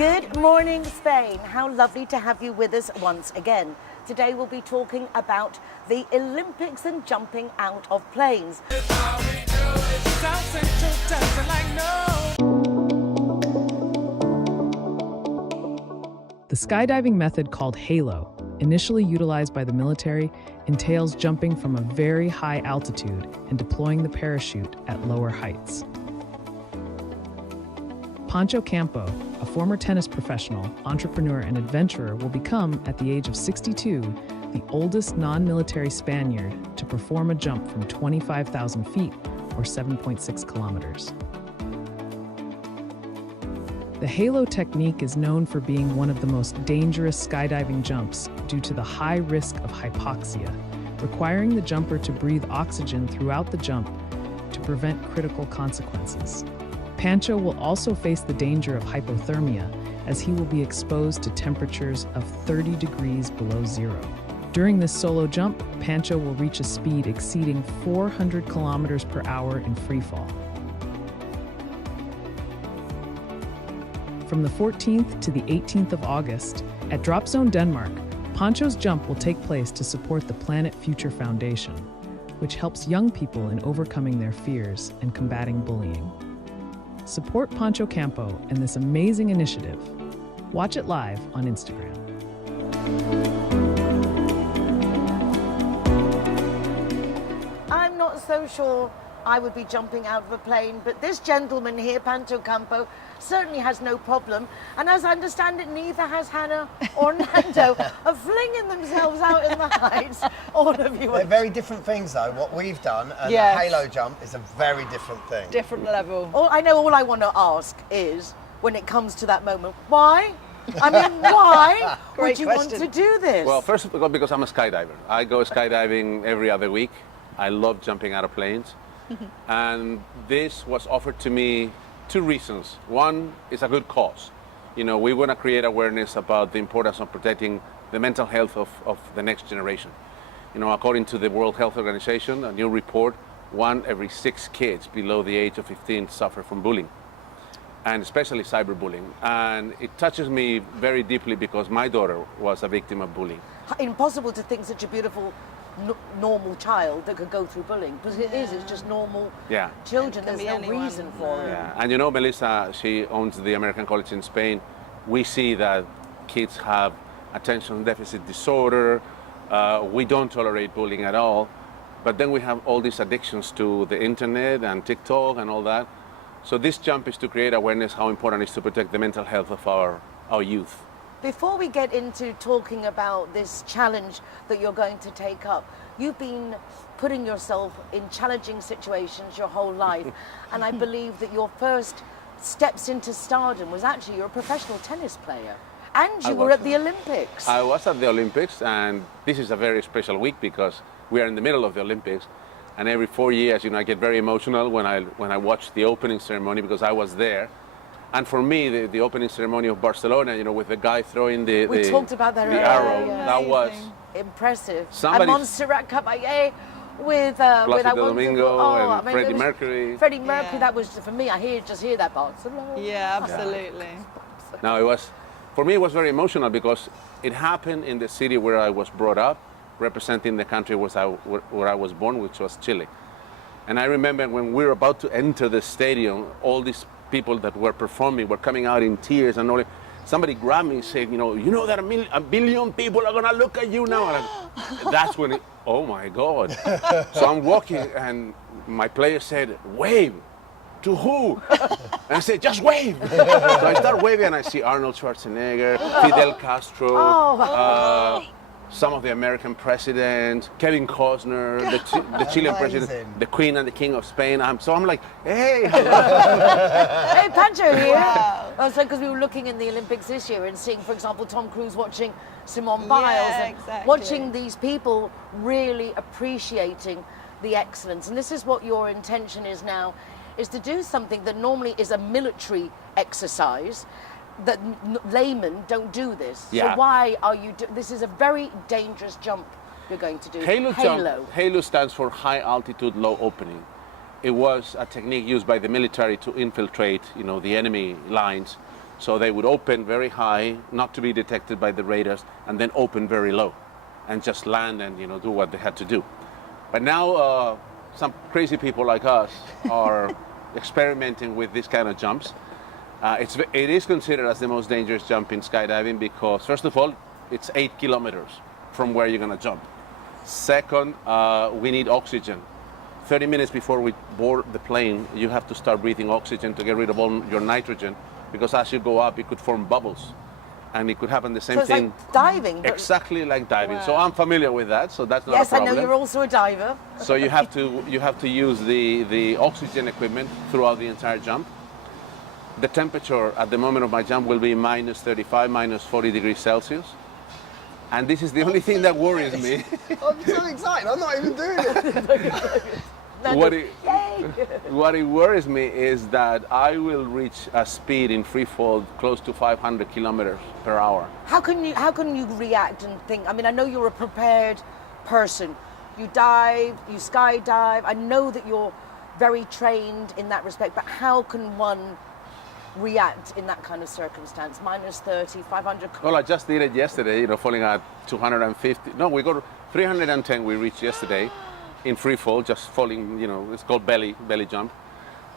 Good morning, Spain. How lovely to have you with us once again. Today we'll be talking about the Olympics and jumping out of planes. The skydiving method called Halo, initially utilized by the military, entails jumping from a very high altitude and deploying the parachute at lower heights. Pancho Campo, a former tennis professional, entrepreneur, and adventurer, will become, at the age of 62, the oldest non-military Spaniard to perform a jump from 25,000 feet, or 7.6 kilometers. The Halo technique is known for being one of the most dangerous skydiving jumps due to the high risk of hypoxia, requiring the jumper to breathe oxygen throughout the jump to prevent critical consequences. Pancho will also face the danger of hypothermia, as he will be exposed to temperatures of 30 degrees below zero. During this solo jump, Pancho will reach a speed exceeding 400 kilometers per hour in freefall. From the 14th to the 18th of August, at Drop Zone Denmark, Pancho's jump will take place to support the Planet Future Foundation, which helps young people in overcoming their fears and combating bullying. Support Pancho Campo and this amazing initiative. Watch it live on Instagram. I'm not so sure I would be jumping out of a plane, but this gentleman here, Pancho Campo, certainly has no problem. And as I understand it, neither has Hannah or Nando of flinging themselves out in the heights. All of you. They're very different things, though. What we've done and Yes. the Halo jump is a very different thing. Different level. All I want to ask is, when it comes to that moment, why? I mean, why would Great you question. want to do this? Well, first of all, because I'm a skydiver. I go skydiving every other week. I love jumping out of planes. And this was offered to me two reasons. One is a good cause. You know, we want to create awareness about the importance of protecting the mental health of the next generation. You know, according to the World Health Organization, a new report, 1 every 6 kids below the age of 15 suffer from bullying, and especially cyberbullying. And it touches me very deeply because my daughter was a victim of bullying. Impossible to think such a beautiful, normal child that could go through bullying, because it's just normal Yeah. children. It can There's be no anyone. reason for it. Yeah. And you know, Melissa, she owns the American College in Spain. We see that kids have attention deficit disorder. We don't tolerate bullying at all. But then we have all these addictions to the internet and TikTok and all that. So this jump is to create awareness how important it is to protect the mental health of our youth. Before we get into talking about this challenge that you're going to take up, you've been putting yourself in challenging situations your whole life. And I believe that your first steps into stardom was actually you're a professional tennis player. And you were at the Olympics. I was at the Olympics, and this is a very special week because we are in the middle of the Olympics. And every 4 years, you know, I get very emotional when I watch the opening ceremony because I was there. And for me, the opening ceremony of Barcelona, you know, with the guy throwing the talked about that the earlier, arrow, yeah. that was Impressive. Somebody- And Montserrat Caballé with Placido that Domingo wonderful- and Freddie Mercury. Freddie Mercury, Yeah. that was, for me, I just hear that Barcelona. Yeah, absolutely. No, for me, it was very emotional because it happened in the city where I was brought up, representing the country where I was born, which was Chile. And I remember when we were about to enter the stadium, all these people that were performing were coming out in tears, and all. Somebody grabbed me and said, you know that a billion people are gonna look at you now. And that's when oh my God. So I'm walking, and my player said, wave. To who? And I said, just wave. So I start waving, and I see Arnold Schwarzenegger, Fidel Castro, some of the American presidents, Kevin Costner, the Chilean president, the Queen and the King of Spain. So I'm like, hey. Hey, Pancho here. Wow. Also, because we were looking in the Olympics this year and seeing, for example, Tom Cruise watching Simone Biles, and exactly. watching these people really appreciating the excellence. And this is what your intention is now, is to do something that normally is a military exercise, that laymen don't do this. Yeah. So why are you this is a very dangerous jump you're going to do. Halo stands for high altitude, low opening. It was a technique used by the military to infiltrate, the enemy lines So they would open very high, not to be detected by the radars, and then open very low, and just land and do what they had to do. But now some crazy people like us are experimenting with this kind of jumps. It is considered as the most dangerous jump in skydiving because, first of all, it's 8 kilometers from where you're going to jump. Second, we need oxygen. 30 minutes before we board the plane, you have to start breathing oxygen to get rid of all your nitrogen, because as you go up, it could form bubbles. And it could happen the same So it's thing. like diving. But Exactly like diving. Wow. So I'm familiar with that, so that's not yes, a I problem. know you're also a diver. So you have to use the oxygen equipment throughout the entire jump. The temperature at the moment of my jump will be minus 35, minus 40 degrees Celsius. And this is the only thing that worries me. I'm so excited. I'm not even doing it. What it worries me is that I will reach a speed in free fall close to 500 kilometers per hour. How can you react and think? I mean, I know you're a prepared person. You dive, you skydive. I know that you're very trained in that respect, but how can one react in that kind of circumstance? Minus 30, 500. Well, I just did it yesterday, falling at 250. No, we got 310 we reached yesterday in free fall, just falling, it's called belly jump.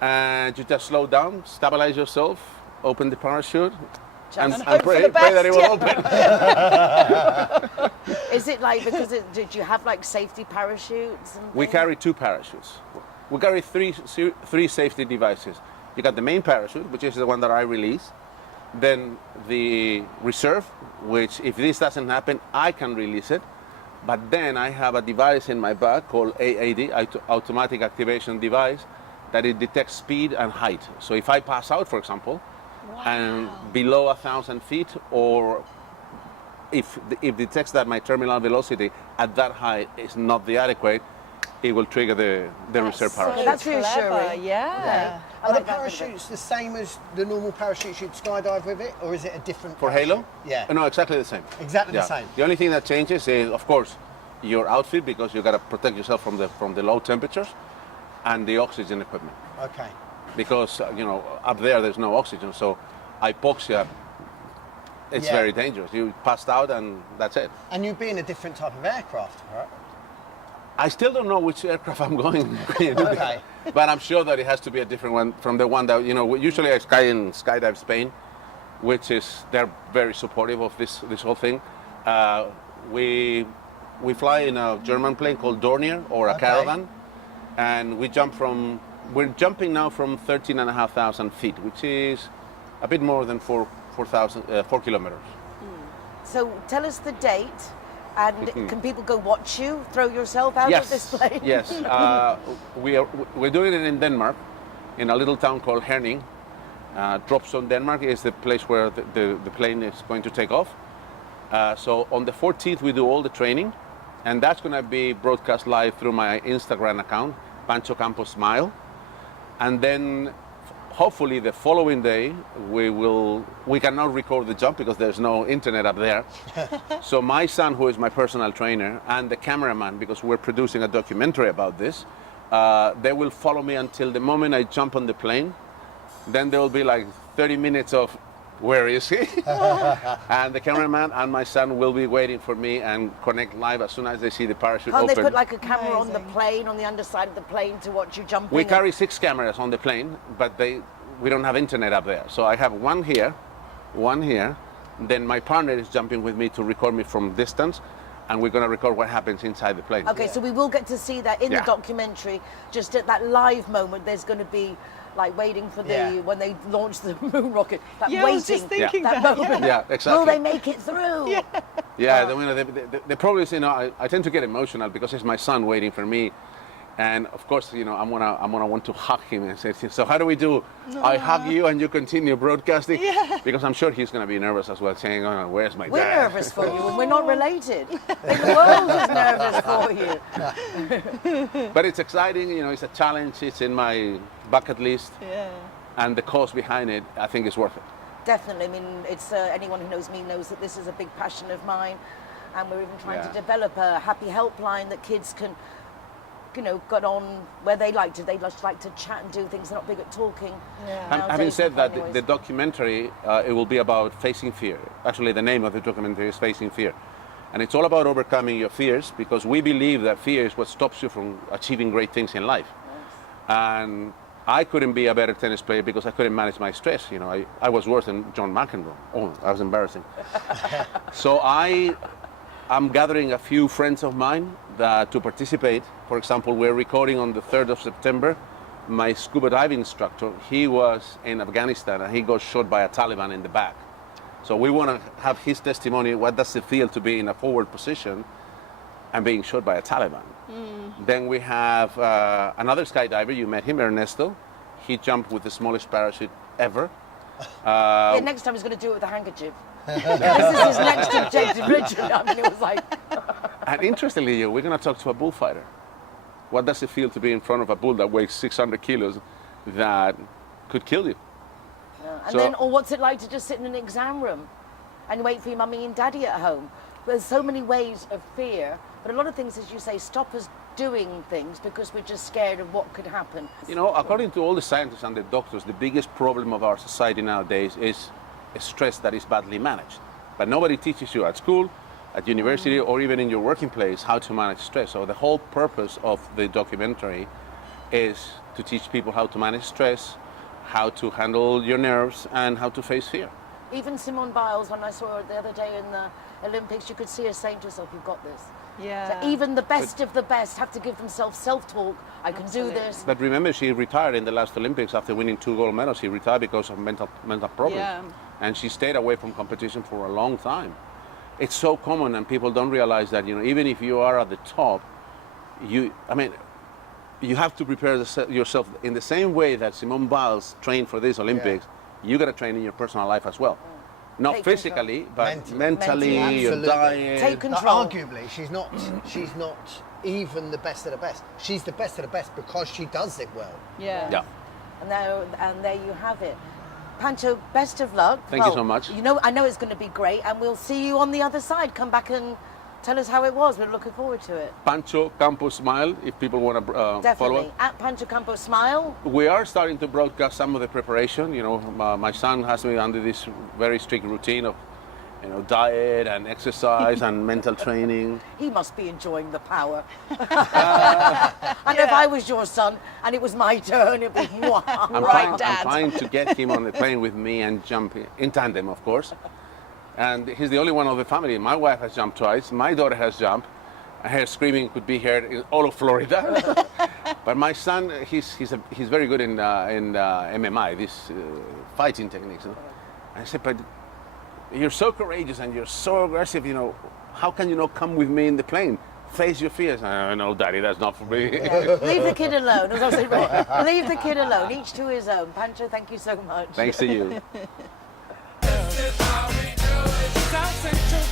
And you just slow down, stabilize yourself, open the parachute, and hope for pray the that it will best, open. Is it like, did you have like safety parachutes? And We things? carry 2 parachutes. We carry three safety devices. You got the main parachute, which is the one that I release. Then the reserve, which if this doesn't happen, I can release it. But then I have a device in my back called AAD, Automatic Activation Device, that it detects speed and height. So if I pass out, for example, and below 1,000 feet, or if it detects that my terminal velocity at that height is not the adequate, it will trigger the reserve parachute. That's reassuring. Clever, yeah. Are the like that bit of it. parachutes the same as the normal parachutes you'd skydive with it, or is it a different For parachute? Halo? Yeah. No, exactly the same. Exactly the Yeah. same. The only thing that changes is, of course, your outfit, because you got to protect yourself from the low temperatures, and the oxygen equipment. Okay. Because up there's no oxygen, so hypoxia, it's Yeah. very dangerous. You passed out and that's it. And you'd be in a different type of aircraft, right? I still don't know which aircraft I'm going. Okay. But I'm sure that it has to be a different one from the one that usually I skydive Spain, which is they're very supportive of this whole thing. We fly in a German plane called Dornier, or a Okay. Caravan, and we're jumping now from 13,500 feet, which is a bit more than 4 kilometers. So tell us the date, and can people go watch you throw yourself out of this plane? Yes. We're doing it in Denmark, in a little town called Herning. Dropzone, Denmark is the place where the plane is going to take off. So on the 14th we do all the training, and that's going to be broadcast live through my Instagram account, Pancho Campos Smile. And then hopefully the following day we cannot record the jump because there's no internet up there. So my son, who is my personal trainer, and the cameraman, because we're producing a documentary about this, they will follow me until the moment I jump on the plane. Then there will be like 30 minutes of where is he? And the cameraman and my son will be waiting for me and connect live as soon as they see the parachute Can't open. they put like a camera on the Amazing. plane, on the underside of the plane, to watch you jumping? We carry 6 cameras on the plane, but we don't have internet up there. So I have one here. Then my partner is jumping with me to record me from distance, and we're going to record what happens inside the plane. Okay, so we will get to see that in the Yeah. documentary. Just at that live moment, there's going to be like waiting for when they launch the moon rocket. That Yeah, I was just waiting, thinking that that, moment. Yeah, exactly. Will they make it through? Yeah, the problem is, I tend to get emotional because it's my son waiting for me, and of course, I'm gonna want to hug him and say, so how do we do? I hug you and you continue broadcasting, because I'm sure he's gonna be nervous as well, saying, oh, where's my We're dad? nervous for you, and we're not related. The world is nervous for you. But it's exciting, it's a challenge. It's in my bucket list, and the cause behind it, I think, is worth it. Definitely. I mean, it's anyone who knows me knows that this is a big passion of mine, and we're even trying to develop a happy helpline that kids can got on where they like to. They just like to chat and do things. They're not big at talking. Having nowadays, said that, anyways. the documentary, it will be about facing fear. Actually, the name of the documentary is Facing Fear. And it's all about overcoming your fears, because we believe that fear is what stops you from achieving great things in life. And I couldn't be a better tennis player because I couldn't manage my stress. I was worse than John McEnroe. Oh, that was embarrassing. So I'm gathering a few friends of mine to participate. For example, we're recording on the 3rd of September. My scuba diving instructor, he was in Afghanistan and he got shot by a Taliban in the back. So we want to have his testimony. What does it feel to be in a forward position and being shot by a Taliban? Then we have another skydiver. You met him, Ernesto. He jumped with the smallest parachute ever. Yeah, next time he's going to do it with a handkerchief. This is his next objective, Richard. I mean, it was like... And interestingly, we're going to talk to a bullfighter. What does it feel to be in front of a bull that weighs 600 kilos that could kill you? Or what's it like to just sit in an exam room and wait for your mummy and daddy at home? There's so many ways of fear, but a lot of things, as you say, stop us doing things because we're just scared of what could happen. According to all the scientists and the doctors, the biggest problem of our society nowadays is a stress that is badly managed. But nobody teaches you at school, at university, or even in your working place how to manage stress. So the whole purpose of the documentary is to teach people how to manage stress, how to handle your nerves, and how to face fear. Even Simone Biles, when I saw her the other day in the Olympics, you could see her saying to herself, "You've got this." Yeah. So even the best of the best have to give themselves self-talk. I can do this. But remember, she retired in the last Olympics after winning 2 gold medals. She retired because of mental problems. Yeah. And she stayed away from competition for a long time. It's so common, and people don't realize that, even if you are at the top, you have to prepare yourself in the same way that Simone Biles trained for these Olympics. You got to train in your personal life as well. Not Take physically, but mentally, your Absolutely. diet. Take control. Arguably, she's not even the best of the best. She's the best of the best because she does it well. Yeah. Yeah. And there you have it. Pancho, best of luck. Thank you so much. I know it's going to be great, and we'll see you on the other side. Come back and tell us how it was. We're looking forward to it. Pancho Campos Smile, if people want to follow Definitely. it. At Pancho Campos Smile. We are starting to broadcast some of the preparation. My son has me under this very strict routine of, diet and exercise and mental training. He must be enjoying the power. And if I was your son and it was my turn, it'd be mwah. I'm Dad. trying to get him on the plane with me and jump in tandem, of course. And he's the only one of the family. My wife has jumped twice. My daughter has jumped. Her screaming could be heard in all of Florida. But my son, he's very good in MMI, these fighting techniques. I said, but you're so courageous and you're so aggressive. How can you not come with me in the plane? Face your fears. No, Daddy, that's not for me. Yeah. Leave the kid alone. As I said, right, leave the kid alone. Each to his own. Pancho, thank you so much. Thanks to you.